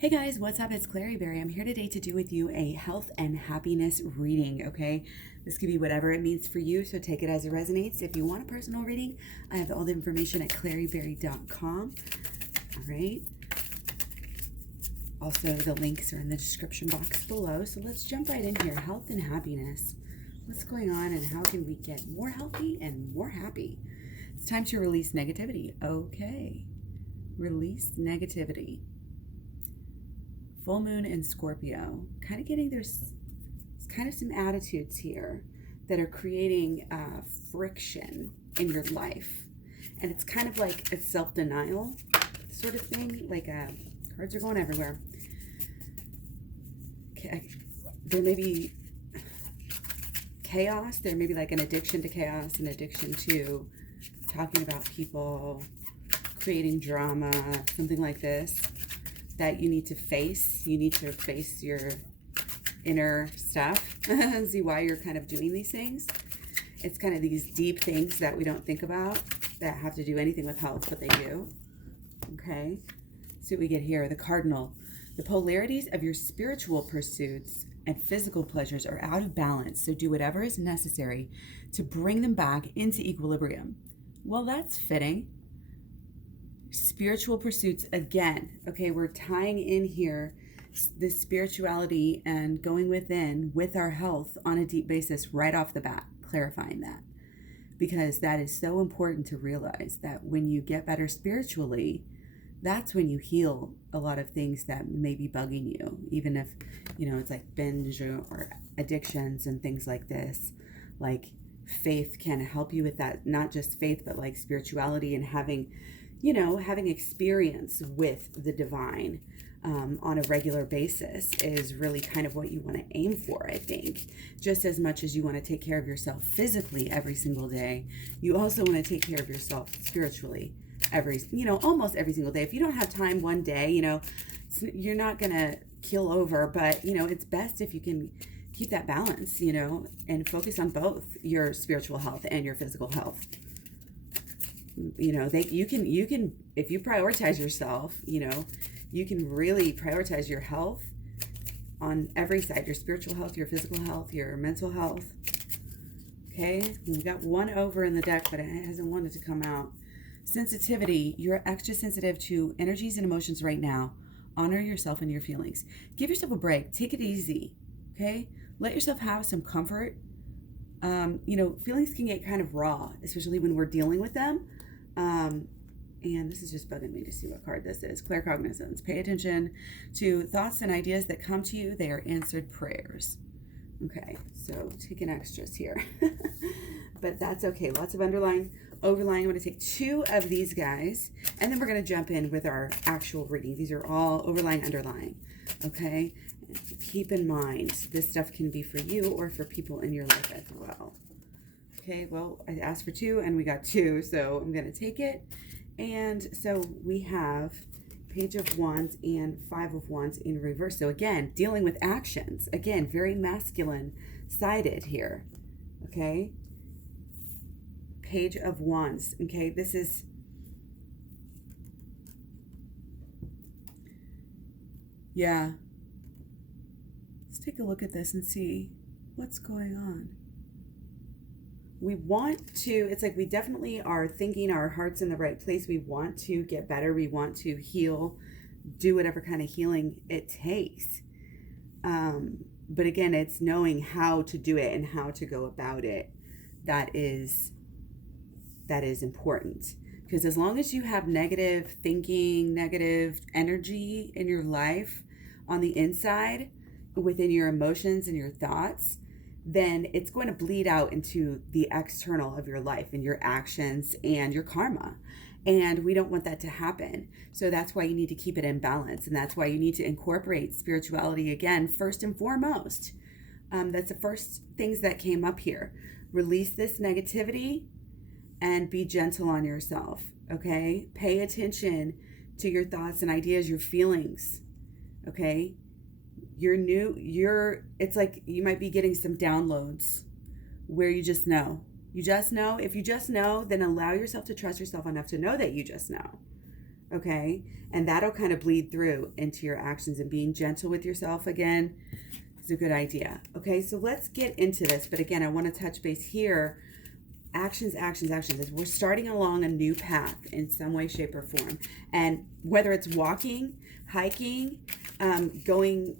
Hey guys, what's up? It's KlaireeBerry. I'm here today to do with you a health and happiness reading, okay? This could be whatever it means for you, so take it as it resonates. If you want a personal reading, I have all the information at KlaireeBerry.com. All right. Also, the links are in the description box below. So let's jump right in here. Health and happiness. What's going on and how can we get more healthy and more happy? It's time to release negativity. Okay. Release negativity. Full moon in Scorpio, kind of getting there's kind of some attitudes here that are creating friction in your life, and it's kind of like a self-denial sort of thing. Like cards are going everywhere. Okay, there may be chaos. There may be like an addiction to chaos, an addiction to talking about people, creating drama, something like this. That you need to face. You need to face your inner stuff and see why you're kind of doing these things. It's kind of these deep things that we don't think about that have to do anything with health, but they do. Okay, so we get here, the cardinal. The polarities of your spiritual pursuits and physical pleasures are out of balance, so do whatever is necessary to bring them back into equilibrium. Well, that's fitting. Spiritual pursuits again. Okay, we're tying in here this spirituality and going within with our health on a deep basis right off the bat, clarifying that, because that is so important to realize that when you get better spiritually, that's when you heal a lot of things that may be bugging you, even if it's like binge or addictions and things like this. Like faith can help you with that, not just faith but like spirituality and having experience with the divine on a regular basis is really kind of what you want to aim for, I think. Just as much as you want to take care of yourself physically every single day, you also want to take care of yourself spiritually almost every single day. If you don't have time one day, you're not going to keel over, but, it's best if you can keep that balance, and focus on both your spiritual health and your physical health. You can if you prioritize yourself, you can really prioritize your health on every side, your spiritual health, your physical health, your mental health. Okay, we got one over in the deck, but it hasn't wanted to come out. Sensitivity, you're extra sensitive to energies and emotions right now. Honor yourself and your feelings. Give yourself a break. Take it easy. Okay, let yourself have some comfort. Feelings can get kind of raw, especially when we're dealing with them. And this is just bugging me to see what card this is. Claircognizance. Pay attention to thoughts and ideas that come to you. They are answered prayers. Okay, so taking extras here. But that's okay. Lots of overlying. I'm going to take two of these guys, and then we're going to jump in with our actual reading. These are all overlying, underlying. Okay? Keep in mind, this stuff can be for you or for people in your life as well. Okay, well, I asked for two and we got two, so I'm going to take it. And so we have Page of Wands and Five of Wands in reverse. So again, dealing with actions. Again, very masculine sided here. Okay? Page of Wands. Okay, this is... Yeah. Let's take a look at this and see what's going on. We want to, it's like we definitely are thinking our heart's in the right place. We want to get better. We want to heal, do whatever kind of healing it takes. But again, it's knowing how to do it and how to go about it. That is important. Because as long as you have negative thinking, negative energy in your life on the inside, within your emotions and your thoughts, then it's going to bleed out into the external of your life and your actions and your karma. And we don't want that to happen. So that's why you need to keep it in balance. And that's why you need to incorporate spirituality again, first and foremost. That's the first things that came up here. Release this negativity and be gentle on yourself. Okay? Pay attention to your thoughts and ideas, your feelings. Okay? It's like you might be getting some downloads where you just know. If you just know, then allow yourself to trust yourself enough to know that you just know. Okay. And that'll kind of bleed through into your actions, and being gentle with yourself again is a good idea. Okay. So let's get into this. But again, I want to touch base here. Actions, actions, actions. As we're starting along a new path in some way, shape, or form. And whether it's walking, hiking, going,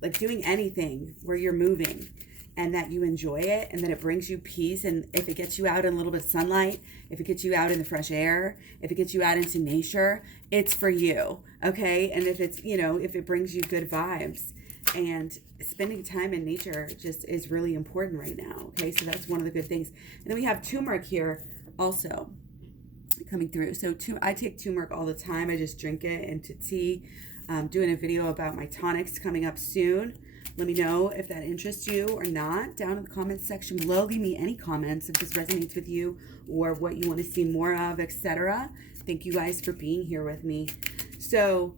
like doing anything where you're moving, and that you enjoy it, and that it brings you peace. And if it gets you out in a little bit of sunlight, if it gets you out in the fresh air, if it gets you out into nature, it's for you. Okay. And if it's, if it brings you good vibes, and spending time in nature just is really important right now. Okay. So that's one of the good things. And then we have turmeric here also coming through. So I take turmeric all the time. I just drink it into tea. Doing a video about my tonics coming up soon. Let me know if that interests you or not down in the comments section below. Leave me any comments if this resonates with you or what you want to see more of, etc. Thank you guys for being here with me. So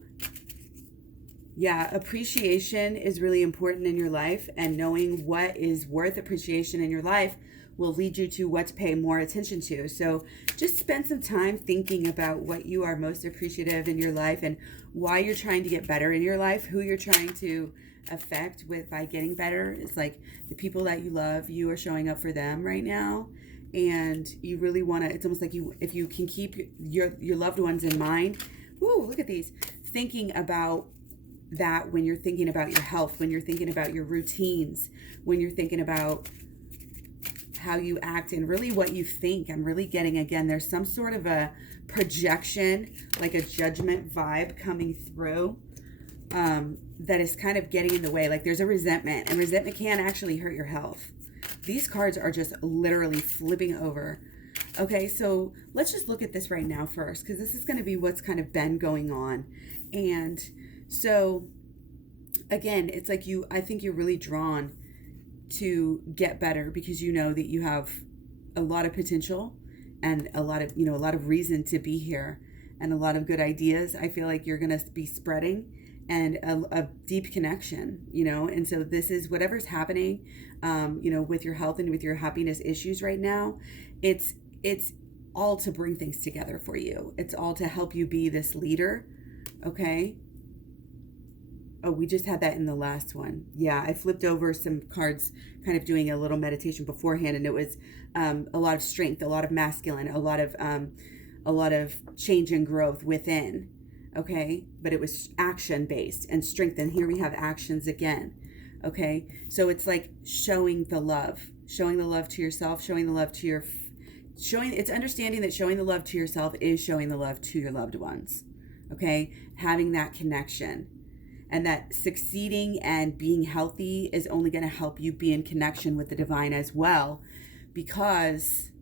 yeah, appreciation is really important in your life, and knowing what is worth appreciation in your life will lead you to what to pay more attention to. So just spend some time thinking about what you are most appreciative in your life, and why you're trying to get better in your life, who you're trying to affect with by getting better. It's like the people that you love, you are showing up for them right now. And you really want to, it's almost like if you can keep your loved ones in mind. Woo, look at these. Thinking about that when you're thinking about your health, when you're thinking about your routines, when you're thinking about how you act and really what you think. I'm really getting, again, there's some sort of a projection, like a judgment vibe coming through, that is kind of getting in the way. Like there's a resentment, and resentment can actually hurt your health. These cards are just literally flipping over. Okay, so let's just look at this right now first, because this is going to be what's kind of been going on. And so again, it's like I think you're really drawn to get better, because you know that you have a lot of potential and a lot of reason to be here, and a lot of good ideas. I feel like you're going to be spreading, and a deep connection, and so this is whatever's happening, with your health and with your happiness issues right now. It's all to bring things together for you. It's all to help you be this leader. Okay. Oh, we just had that in the last one. Yeah, I flipped over some cards, kind of doing a little meditation beforehand, and it was a lot of strength, a lot of masculine, a lot of change and growth within. Okay, but it was action based and strength, and here we have actions again. Okay, so it's like showing the love to yourself, showing the love to it's understanding that showing the love to yourself is showing the love to your loved ones. Okay, having that connection. And that succeeding and being healthy is only going to help you be in connection with the divine as well, because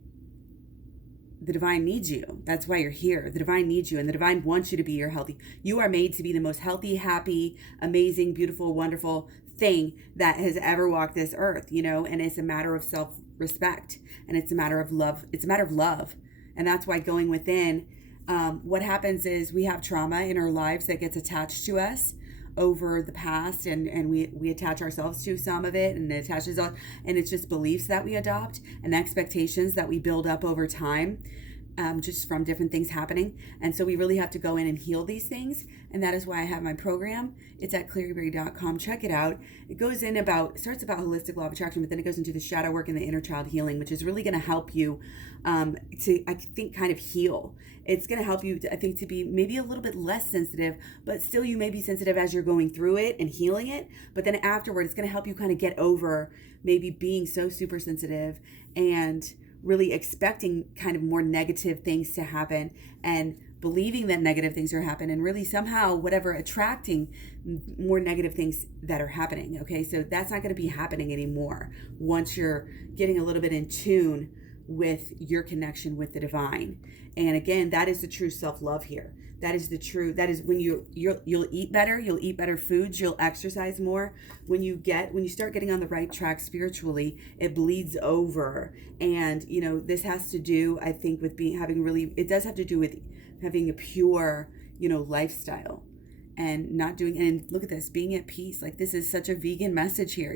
the divine needs you. That's why you're here. The divine needs you, and the divine wants you to be your healthy. You are made to be the most healthy, happy, amazing, beautiful, wonderful thing that has ever walked this earth, and it's a matter of self-respect, and it's a matter of love. It's a matter of love. And that's why going within, what happens is we have trauma in our lives that gets attached to us over the past, and we attach ourselves to some of it, and it attaches us, and it's just beliefs that we adopt and expectations that we build up over time, just from different things happening. And so we really have to go in and heal these things, and that is why I have my program. It's at KlaireeBerry.com. Check it out. It starts about holistic law of attraction, but then it goes into the shadow work and the inner child healing, which is really going to help you to, I think, kind of heal. It's going to help you, I think, to be maybe a little bit less sensitive, but still you may be sensitive as you're going through it and healing it. But then afterward, it's going to help you kind of get over maybe being so super sensitive and really expecting kind of more negative things to happen, and believing that negative things are happening, and really somehow attracting more negative things that are happening. Okay, so that's not going to be happening anymore once you're getting a little bit in tune with your connection with the divine. And again, that is the true self-love here. That is when you'll eat better, you'll eat better foods, you'll exercise more. When you start getting on the right track spiritually, it bleeds over. And this has to do, I think, with it does have to do with having a pure, lifestyle, and not doing, and look at this, being at peace. Like, this is such a vegan message here.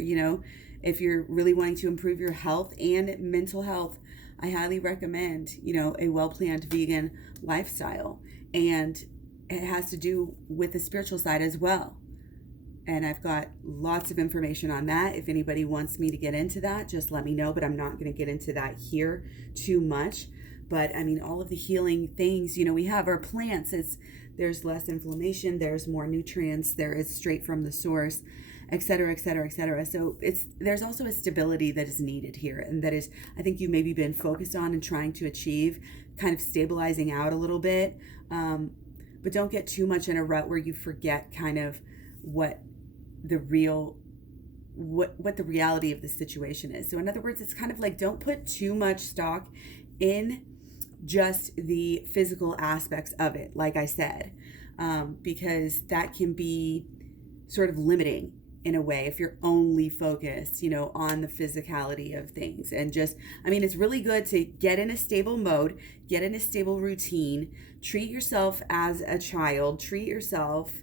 If you're really wanting to improve your health and mental health, I highly recommend, a well-planned vegan lifestyle. And it has to do with the spiritual side as well. And I've got lots of information on that. If anybody wants me to get into that, just let me know. But I'm not going to get into that here too much. But I mean, all of the healing things, we have our plants. There's less inflammation. There's more nutrients. There is straight from the source, et cetera, et cetera, et cetera. So there's also a stability that is needed here. And that is, I think you maybe been focused on and trying to achieve, kind of stabilizing out a little bit. But don't get too much in a rut where you forget kind of what the reality of the situation is. So in other words, it's kind of like, don't put too much stock in just the physical aspects of it, like I said, because that can be sort of limiting in a way if you're only focused, on the physicality of things. And just, it's really good to get in a stable mode, get in a stable routine, treat yourself as a child, treat yourself,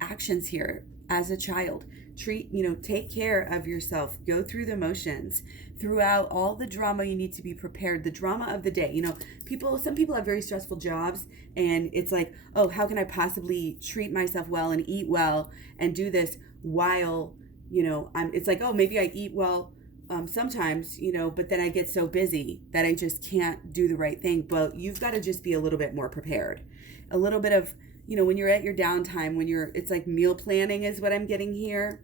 actions here as a child. Take care of yourself, go through the motions, throughout all the drama. You need to be prepared, the drama of the day. Some people have very stressful jobs, and it's like, oh, how can I possibly treat myself well and eat well and do this while, it's like, oh, maybe I eat well sometimes, but then I get so busy that I just can't do the right thing. But you've got to just be a little bit more prepared, a little bit of, when you're at your downtime, it's like meal planning is what I'm getting here,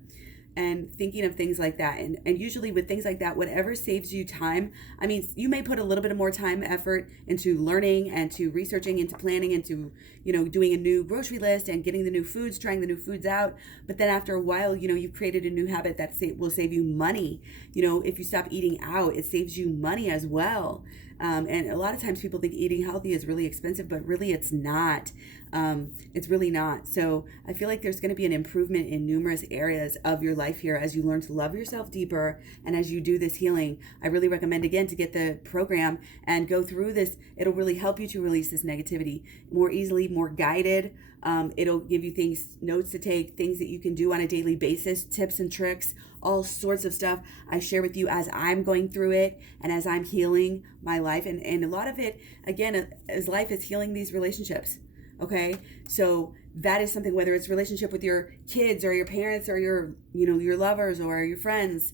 and thinking of things like that. And usually with things like that, whatever saves you time, you may put a little bit of more time, effort into learning and to researching, into planning, into, doing a new grocery list and getting the new foods, trying the new foods out. But then after a while, you've created a new habit that will save you money. If you stop eating out, it saves you money as well. And a lot of times people think eating healthy is really expensive, but really it's not. It's really not. So I feel like there's going to be an improvement in numerous areas of your life here as you learn to love yourself deeper. And as you do this healing, I really recommend, again, to get the program and go through this. It'll really help you to release this negativity more easily, more guided. It'll give you notes to take, things that you can do on a daily basis, tips and tricks, all sorts of stuff I share with you as I'm going through it and as I'm healing my life. And a lot of it, again, as life is healing these relationships. Okay. So that is something, whether it's relationship with your kids or your parents or your lovers or your friends,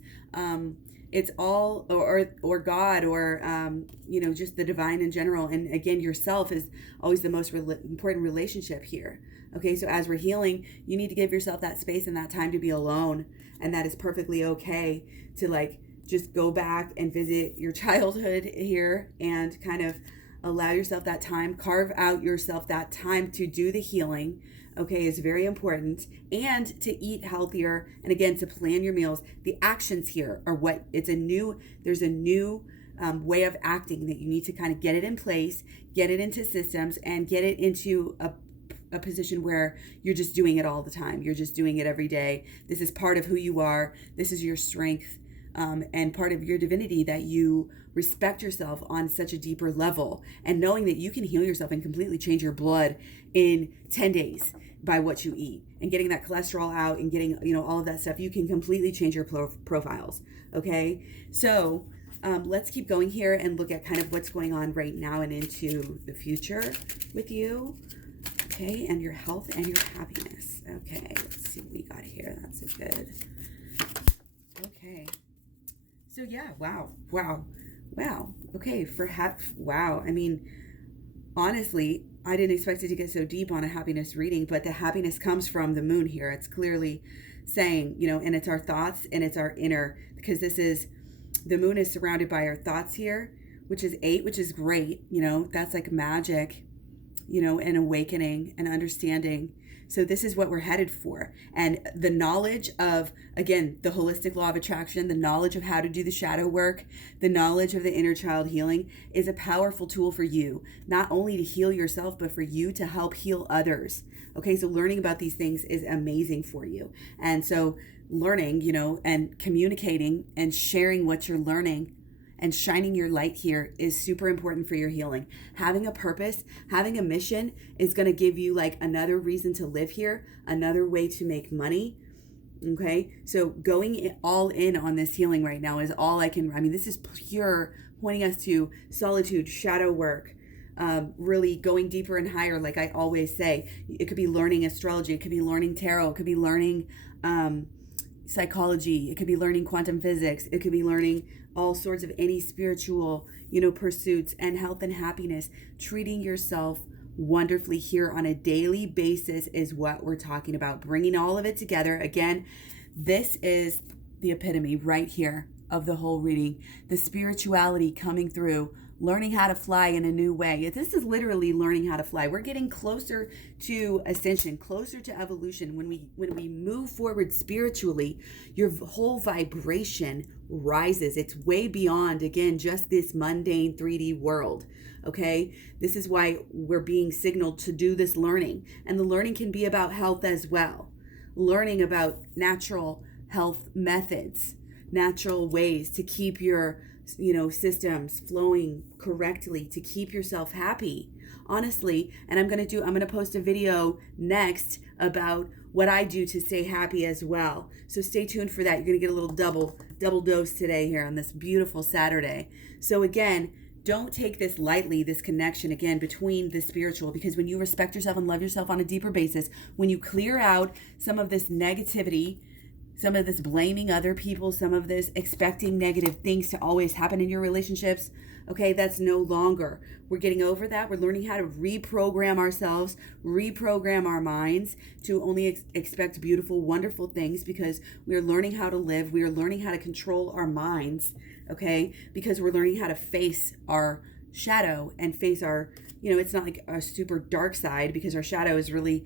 it's all, or God, or, just the divine in general. And again, yourself is always the most important relationship here. Okay. So as we're healing, you need to give yourself that space and that time to be alone. And that is perfectly okay to just go back and visit your childhood here and kind of allow yourself that time, carve out yourself that time to do the healing. Okay, is very important, and to eat healthier, and again, to plan your meals. The actions here are there's a new way of acting that you need to kind of get it in place, get it into systems, and get it into a position where you're just doing it all the time. You're just doing it every day. This is part of who you are. This is your strength, and part of your divinity, that you respect yourself on such a deeper level, and knowing that you can heal yourself and completely change your blood in 10 days by what you eat, and getting that cholesterol out and getting, all of that stuff. You can completely change your profiles. Okay. So, let's keep going here and look at kind of what's going on right now and into the future with you. Okay. And your health and your happiness. Okay. Let's see what we got here. That's a good. Okay. So yeah. Wow. Okay. Wow. Honestly, I didn't expect it to get so deep on a happiness reading, but the happiness comes from the moon here. It's clearly saying, and it's our thoughts and it's our inner, because the moon is surrounded by our thoughts here, which is 8, which is great. That's like magic, and awakening and understanding. So this is what we're headed for. And the knowledge of, again, the holistic law of attraction, the knowledge of how to do the shadow work, the knowledge of the inner child healing is a powerful tool for you, not only to heal yourself, but for you to help heal others. Okay, so learning about these things is amazing for you. And so learning, and communicating and sharing what you're learning and shining your light here is super important for your healing. Having a purpose, having a mission is going to give you another reason to live here, another way to make money. Okay. So going all in on this healing right now is all I can, this is pure pointing us to solitude, shadow work, really going deeper and higher, like I always say. It could be learning astrology, it could be learning tarot, it could be learning psychology, it could be learning quantum physics, it could be learning all sorts of any spiritual, pursuits, and health and happiness. Treating yourself wonderfully here on a daily basis is what we're talking about. Bringing all of it together. Again, this is the epitome right here of the whole reading. The spirituality coming through, learning how to fly in a new way. This is literally learning how to fly. We're getting closer to ascension, closer to evolution. When we move forward spiritually, your whole vibration rises. It's way beyond, again, just this mundane 3D world. Okay, this is why we're being signaled to do this learning. And the learning can be about health as well. Learning about natural health methods, natural ways to keep your systems flowing correctly, to keep yourself happy, honestly. And I'm going to post a video next about what I do to stay happy as well. So stay tuned for that. You're going to get a little double dose today here on this beautiful Saturday. So again, don't take this lightly, this connection again between the spiritual, because when you respect yourself and love yourself on a deeper basis, when you clear out some of this negativity, some of this blaming other people, some of this expecting negative things to always happen in your relationships, okay, that's no longer. We're getting over that. We're learning how to reprogram ourselves, reprogram our minds to only expect beautiful, wonderful things, because we are learning how to live. We are learning how to control our minds, okay, because we're learning how to face our shadow and face our, it's not like a super dark side, because our shadow is really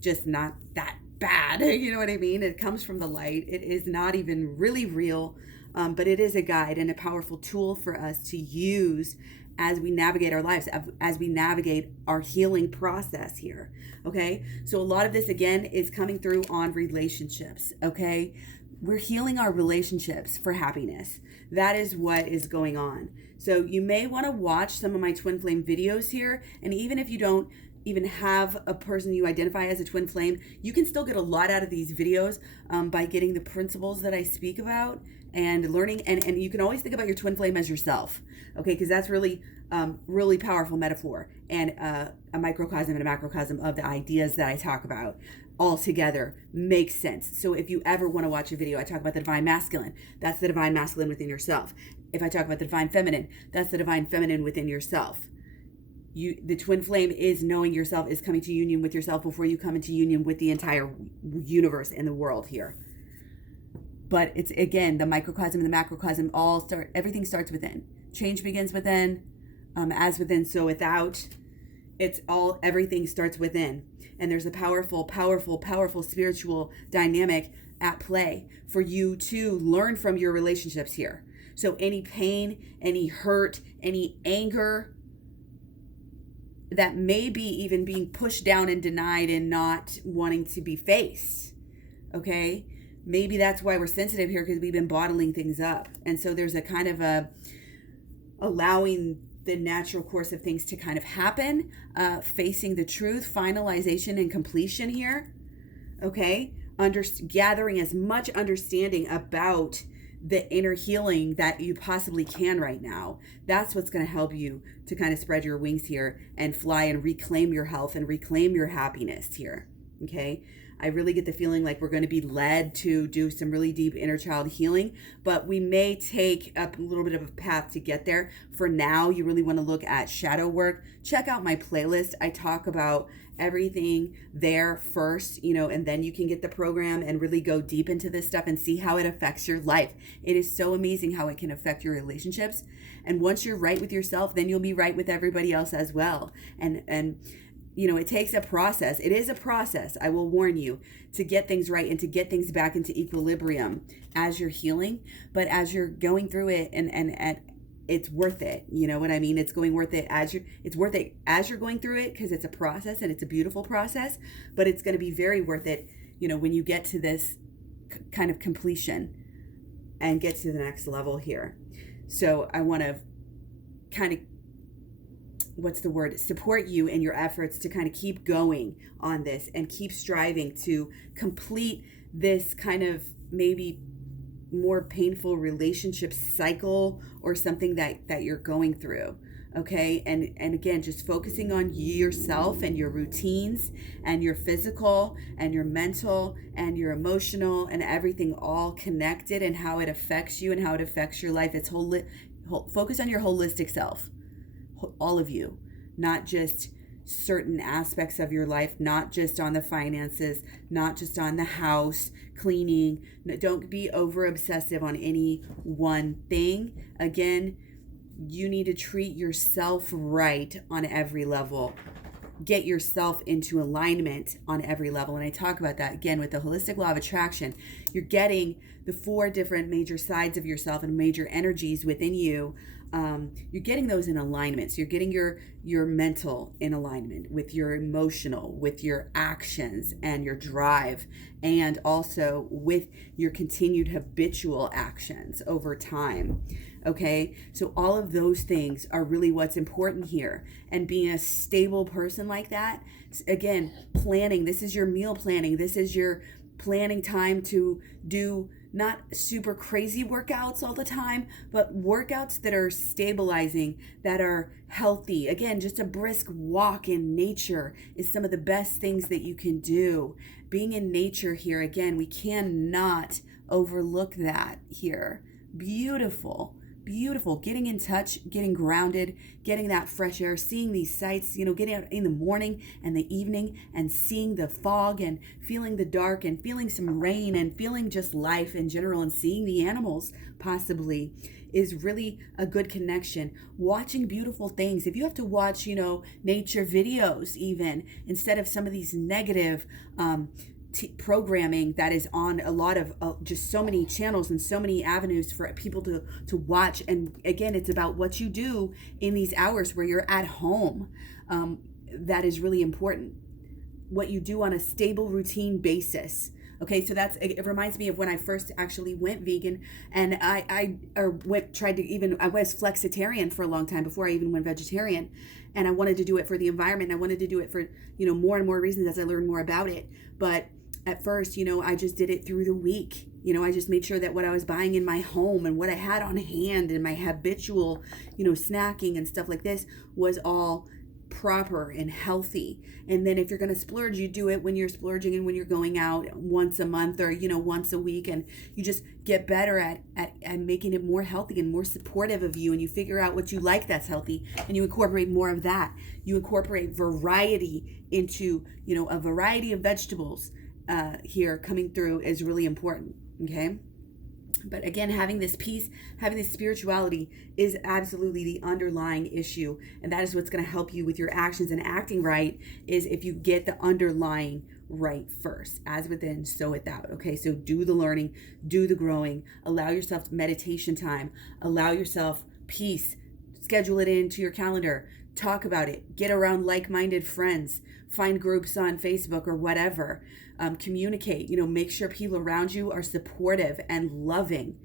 just not that bad. You know what I mean? It comes from the light. It is not even really real, but it is a guide and a powerful tool for us to use as we navigate our lives, as we navigate our healing process here. Okay, so a lot of this again is coming through on relationships. Okay, we're healing our relationships for happiness. That is what is going on. So you may want to watch some of my twin flame videos here, and even if you don't even have a person you identify as a twin flame, you can still get a lot out of these videos by getting the principles that I speak about and learning. And you can always think about your twin flame as yourself, okay? Because that's really, really powerful metaphor and a microcosm and a macrocosm of the ideas that I talk about all together makes sense. So if you ever want to watch a video, I talk about the divine masculine. That's the divine masculine within yourself. If I talk about the divine feminine, that's the divine feminine within yourself. The twin flame is knowing yourself, is coming to union with yourself before you come into union with the entire universe and the world here. But it's, again, the microcosm and the macrocosm everything starts within. Change begins within, as within, so without. Everything starts within. And there's a powerful, powerful, powerful spiritual dynamic at play for you to learn from your relationships here. So any pain, any hurt, any anger that may be even being pushed down and denied and not wanting to be faced, okay? Maybe that's why we're sensitive here, because we've been bottling things up. And so there's a kind of allowing the natural course of things to kind of happen, facing the truth, finalization and completion here, okay? Gathering as much understanding about the inner healing that you possibly can right now. That's what's going to help you to kind of spread your wings here and fly and reclaim your health and reclaim your happiness here, okay? I really get the feeling like we're going to be led to do some really deep inner child healing, but we may take up a little bit of a path to get there. For now, you really want to look at shadow work. Check out my playlist. I talk about everything there first, and then you can get the program and really go deep into this stuff and see how it affects your life. It is so amazing how it can affect your relationships. And once you're right with yourself, then you'll be right with everybody else as well. And it takes a process. It is a process, I will warn you, to get things right and to get things back into equilibrium as you're healing. But as you're going through it, and it's worth it. You know what I mean? It's worth it as you're going through it, because it's a process and it's a beautiful process. But it's going to be very worth it, when you get to this kind of completion and get to the next level here. So I want to kind of support you in your efforts to kind of keep going on this and keep striving to complete this kind of maybe more painful relationship cycle or something that you're going through. Okay, and again, just focusing on yourself and your routines and your physical and your mental and your emotional and everything all connected, and how it affects you and how it affects your life. It's focus on your holistic self, all of you, not just certain aspects of your life, not just on the finances, not just on the house cleaning. Don't be over obsessive on any one thing. Again, you need to treat yourself right on every level. Get yourself into alignment on every level. And I talk about that again with the holistic law of attraction. You're getting the 4 different major sides of yourself and major energies within you. You're getting those in alignment. So you're getting your mental in alignment with your emotional, with your actions and your drive, and also with your continued habitual actions over time. Okay, so all of those things are really what's important here. And being a stable person like that, again, planning, this is your meal planning, this is your planning time to do not super crazy workouts all the time, but workouts that are stabilizing, that are healthy. Again, just a brisk walk in nature is some of the best things that you can do. Being in nature here, again, we cannot overlook that here. Beautiful. Getting in touch, getting grounded, getting that fresh air, seeing these sights, getting out in the morning and the evening and seeing the fog and feeling the dark and feeling some rain and feeling just life in general and seeing the animals possibly is really a good connection. Watching beautiful things. If you have to watch, nature videos even, instead of some of these negative programming that is on a lot of just so many channels and so many avenues for people to watch. And again, it's about what you do in these hours where you're at home. That is really important. What you do on a stable routine basis. Okay, so it reminds me of when I first actually went vegan, and I was flexitarian for a long time before I even went vegetarian, and I wanted to do it for the environment. I wanted to do it for more and more reasons as I learned more about it. But at first, I just did it through the week. I just made sure that what I was buying in my home and what I had on hand and my habitual, snacking and stuff like this was all proper and healthy. And then if you're going to splurge, you do it when you're splurging and when you're going out once a month or, once a week, and you just get better at making it more healthy and more supportive of you, and you figure out what you like that's healthy and you incorporate more of that. You incorporate variety into, a variety of vegetables here coming through is really important. Okay. But again, having this peace, having this spirituality is absolutely the underlying issue. And that is what's going to help you with your actions. And acting right is if you get the underlying right first. As within, so without. Okay, so do the learning, do the growing, allow yourself meditation time, allow yourself peace, schedule it into your calendar, talk about it, get around like-minded friends, find groups on Facebook or whatever. Communicate, make sure people around you are supportive and loving,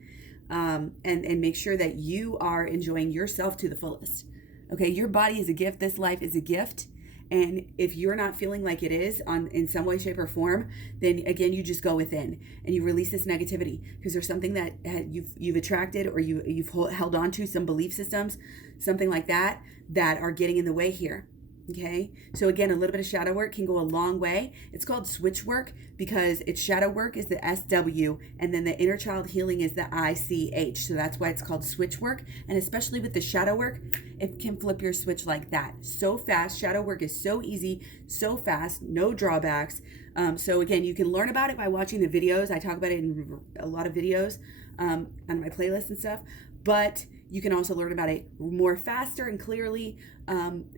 and make sure that you are enjoying yourself to the fullest. Okay, your body is a gift. This life is a gift. And if you're not feeling like it is in some way, shape, or form, then again, you just go within and you release this negativity, because there's something that you've attracted, or you've held on to, some belief systems, something like that are getting in the way here. Okay, so again, a little bit of shadow work can go a long way. It's called switch work because it's shadow work is the SW, and then the inner child healing is the ICH. So that's why it's called switch work. And especially with the shadow work, it can flip your switch like that so fast. Shadow work is so easy, so fast, no drawbacks. So again, you can learn about it by watching the videos. I talk about it in a lot of videos on my playlist and stuff. But you can also learn about it more faster and clearly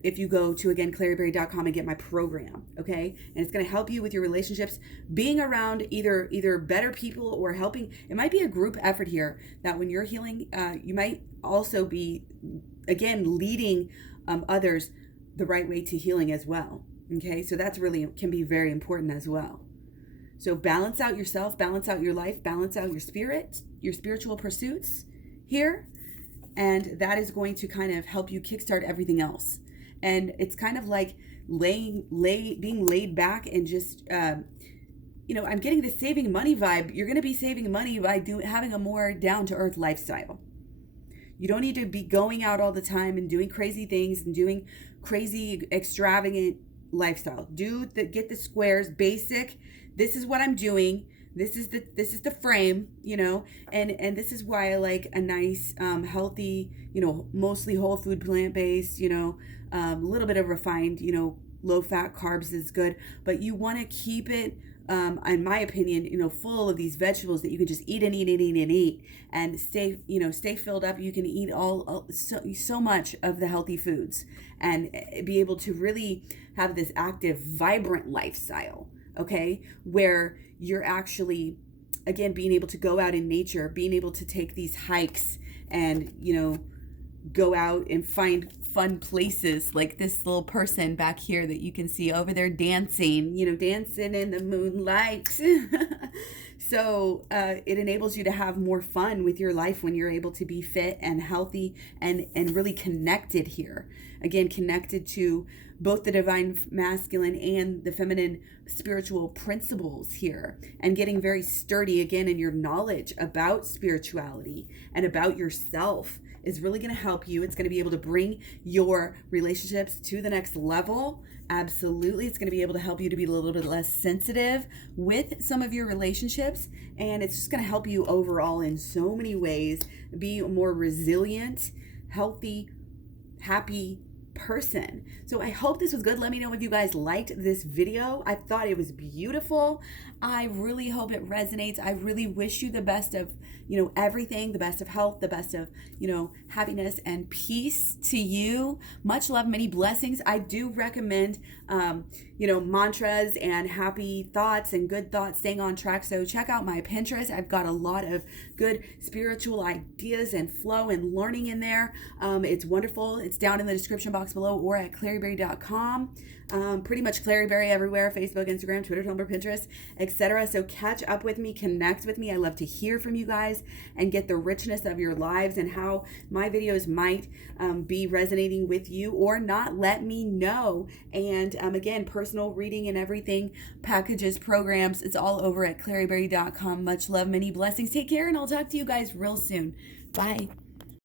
if you go to, again, KlaireeBerry.com and get my program, okay? And it's going to help you with your relationships, being around either better people or helping. It might be a group effort here that when you're healing, you might also be, again, leading others the right way to healing as well, okay? So that's really can be very important as well. So balance out yourself, balance out your life, balance out your spirit, your spiritual pursuits here. And that is going to kind of help you kickstart everything else. And it's kind of like being laid back and just, I'm getting the saving money vibe. You're going to be saving money by having a more down-to-earth lifestyle. You don't need to be going out all the time and doing crazy things and doing crazy extravagant lifestyle. Get the squares, basic. This is what I'm doing. This is the frame, you know, and this is why I like a nice, healthy, you know, mostly whole food, plant-based, you know, a little bit of refined, you know, low fat carbs is good, but you want to keep it, in my opinion, you know, full of these vegetables that you can just eat and eat and eat and eat and stay filled up. You can eat so much of the healthy foods and be able to really have this active, vibrant lifestyle. Okay, where you're actually, again, being able to go out in nature, being able to take these hikes and, you know, go out and find fun places like this little person back here that you can see over there dancing, you know, dancing in the moonlight. So it enables you to have more fun with your life when you're able to be fit and healthy and really connected here. Again, connected to both the divine masculine and the feminine spiritual principles here, and getting very sturdy again in your knowledge about spirituality and about yourself is really going to help you. It's going to be able to bring your relationships to the next level. Absolutely. It's going to be able to help you to be a little bit less sensitive with some of your relationships. And it's just going to help you overall in so many ways be a more resilient, healthy, happy person. So I hope this was good. Let me know if you guys liked this video. I thought it was beautiful. I really hope it resonates. I really wish you the best of, you know, everything, the best of health, the best of, you know, happiness and peace to you. Much love, many blessings. I do recommend, you know, mantras and happy thoughts and good thoughts, staying on track. So check out my Pinterest. I've got a lot of good spiritual ideas and flow and learning in there. It's wonderful. It's down in the description box below or at KlaireeBerry.com. Pretty much KlaireeBerry everywhere: Facebook, Instagram, Twitter, Tumblr, Pinterest, etc. So catch up with me, connect with me. I love to hear from you guys and get the richness of your lives and how my videos might be resonating with you or not. Let me know. And again, personal reading and everything, packages, programs, it's all over at KlaireeBerry.com. Much love, many blessings. Take care, and I'll talk to you guys real soon. Bye.